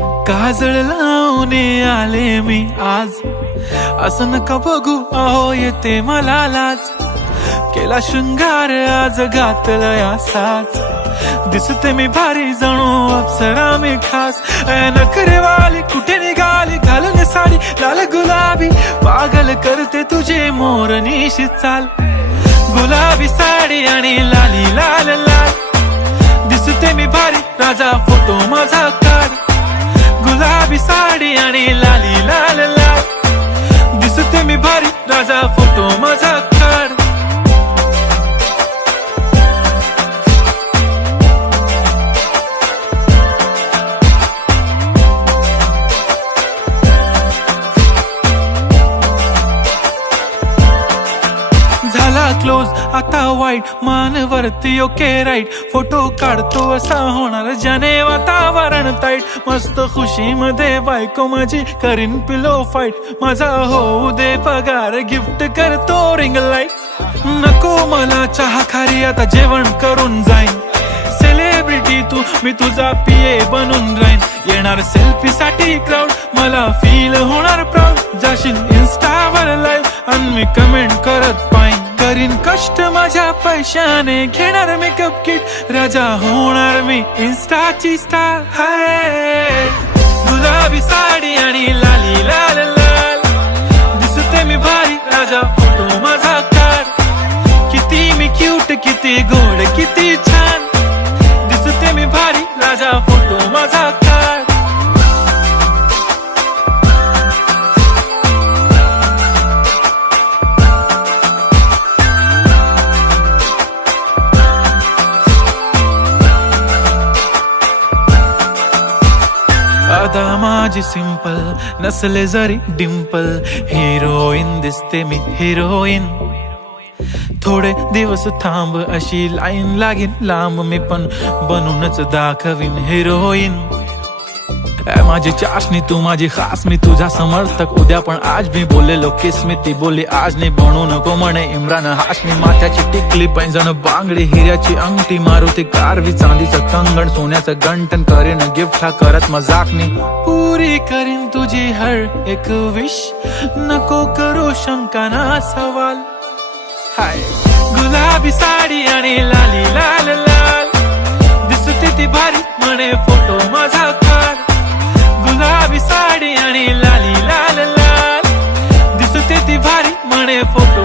काजळ लावून आले मी आज, असं नका बघू अहो येते मला लाज. केला शृंगार आज घातलाय असाच, दिसते मी भारी जणू अप्सरा मी खास. नखरेवाली कुठे निघाली घालून साडी लाल गुलाबी, पागल करते तुझे मोरनीशी चाल. गुलाबी साडी आणि लाली लाल लाल, दिसते मी भारी राजा फोटो माझा काढ. गुलाबी साडी आणि लाली लाल लाल, दिसते मी भारी राजा फोटो माझा काढ. झाला क्लोज आता वाईट, मानवरती ओके राईट. फोटो काढतो असा होणार ज्याने वातावरण ताईट. मस्त खुशी मध्ये बायको माझी करीन पिलो फाईट. माझा होऊ दे पगार गिफ्ट करतो रिंग लाईट. नको मला चहा खारी आता जेवण करून जाईन. सेलिब्रिटी तू मी तुझा पिये बनून राहीन. येणार सेल्फी साठी क्राऊड मला फील होणार प्राऊड. जाशील इन्स्टावर लाईव्ह आणि मी कमेंट करत पाईन. करीन कष्ट माझ्या पैशाने घेणार मेकअप किट. राजा होणार मी इन्स्टाची स्टार. हाय गुलाबी साडी आणि लाली लाल लाल, दिसते मी भारी राजा फोटो माझा काढ. किती मी क्यूट किती गोड किती छान, दिसते मी भारी राजा फोटो माझा काढ. आता माझी सिंपल नसले जरी डिंपल, हिरोईन दिसते मी हिरोईन. थोडे दिवस थांब अशी लाईन लागेल लांब, मी पण बनूनच दाखवीन हिरोईन. माझी चाशनी तू माझी खास, मी तुझा समर्थक उद्या पण आज. मी बोललेलो किस मी ती बोलली आज नाही. बनू नको म्हणे इम्रान हाशमी. माथ्याची टिकली पैंजण बांगडी, हिऱ्याची अंगठी, मारुती कारवी, चांदीचं कंगण, सोन्याचं गंटन. करीन गिफ्ट हा करत मजाकनी. पुरी करीन तुझी हर एक विश, नको करू शंका ना सवाल. हाय गुलाबी साडी आणि लाली लाल लाल, दिसते ती भारी म्हणे फोटो माझा काढ. गुलाबी साडी आणि लाली लाल लाल, दिसते ती भारी म्हणे फोटो